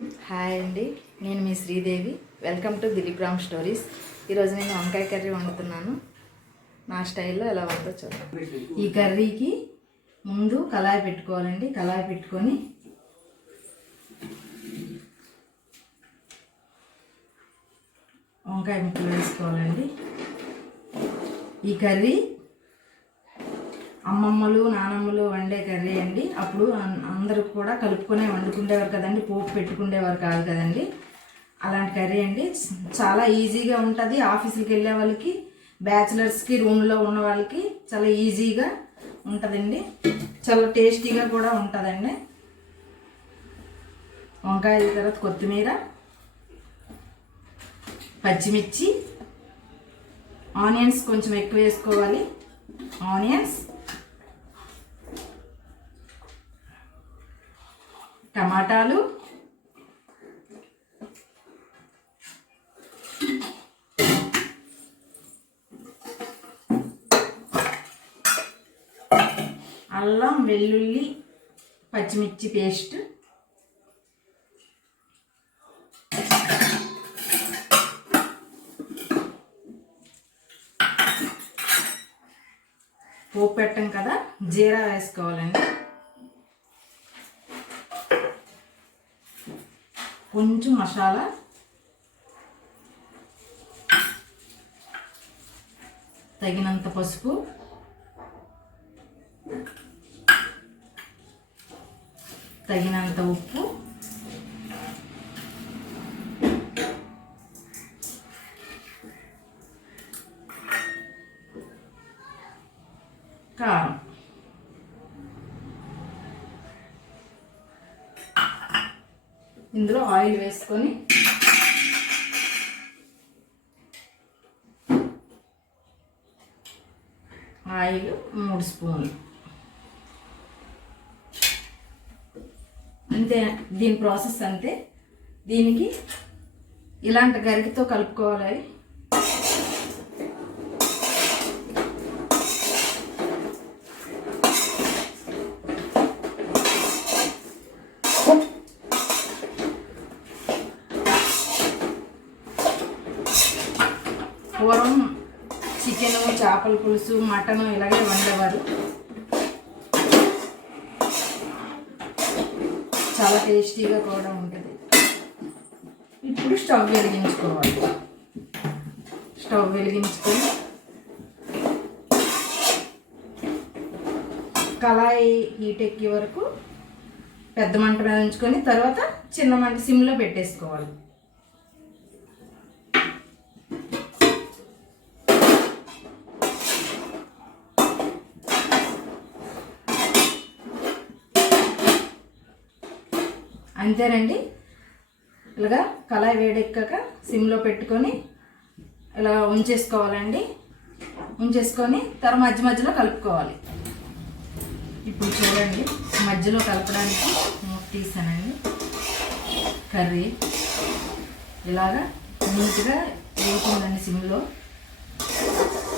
Hi అండి, నేను మీ Sridevi. Welcome to Dilip Ram stories. ఈరోజు నేను వంకాయ కర్రీ వండుతున్నాను. నా స్టైల్లో ఎలా వండుతో చూడండి. ఈ కర్రీకి ముందు కళాయి పెట్టుకోవాలండి. కళాయి పెట్టుకొని వంకాయ ముక్కలు వేసుకోవాలండి. ఈ కర్రీ అమ్మమ్మలు నానమ్మలు వండే కర్రీ అండి. అప్పుడు అందరూ కూడా కలుపుకొనే వండుకుండేవారు కదండి, పోపు పెట్టుకుండేవారు కాదు కదండి. అలాంటి కర్రీ అండి. చాలా ఈజీగా ఉంటుంది. ఆఫీసులకు వెళ్ళే వాళ్ళకి, బ్యాచిలర్స్కి, రూమ్లో ఉన్న వాళ్ళకి చాలా ఈజీగా ఉంటుందండి. చాలా టేస్టీగా కూడా ఉంటుందండి. వంకాయల తర్వాత కొత్తిమీర, పచ్చిమిర్చి, ఆనియన్స్ కొంచెం ఎక్కువ వేసుకోవాలి. ఆనియన్స్, టమాటాలు, అల్లం వెల్లుల్లి పచ్చిమిర్చి పేస్ట్, పోపు పెట్టాం కదా, జీరా వేసుకోవాలండి. కొంచెం మసాలా, తగినంత పసుపు, తగినంత ఉప్పు, కారం. ఇందులో ఆయిల్ వేసుకొని ఆయిల్ 3 స్పూన్లు అంతే. దీని ప్రాసెస్ అంతే. దీనికి ఇలాంటి గరికతో కలుపుకోవాలి. పూర్వం చికెను, చేపల పులుసు, మటను ఇలాగే వండేవారు. చాలా టేస్టీగా కూడా ఉంటుంది. ఇప్పుడు స్టవ్ వెలిగించుకోవాలి. స్టవ్ వెలిగించుకొని కళాయి హీట్ ఎక్కే వరకు పెద్ద మంట మీద ఉంచుకొని తర్వాత చిన్న మంట సిమ్లో పెట్టేసుకోవాలి. అంతేనండి. ఇలాగా కళాయి వేడెక్కాక సిమ్లో పెట్టుకొని ఇలా ఉంచేసుకోవాలండి. ఉంచేసుకొని తర్వాత మధ్య మధ్యలో కలుపుకోవాలి. ఇప్పుడు చూడండి, మధ్యలో కలపడానికి మూత తీసానండి. కర్రీ ఇలాగా నీట్గా వేసుకుందండి సిమ్లో.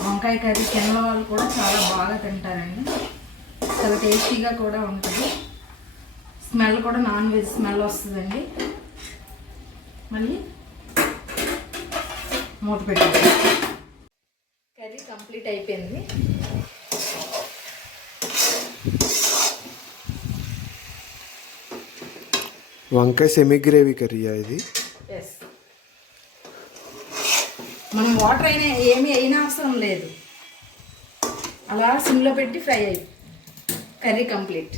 వంకాయ కర్రీ తిన్న వాళ్ళు కూడా చాలా బాగా తింటారండి. చాలా టేస్టీగా కూడా ఉంటుంది. స్మెల్ కూడా నాన్ వెజ్ స్మెల్ వస్తుందండి. మళ్ళీ మూత పెట్టాలి. కర్రీ కంప్లీట్ అయిపోయింది. వంకాయ సెమీ గ్రేవీ కర్రీయా ఇది? ఎస్. మనం వాటర్ అయినా అయినా అవసరం లేదు. అలా సిమ్లో పెట్టి ఫ్రై అయ్యి కర్రీ కంప్లీట్.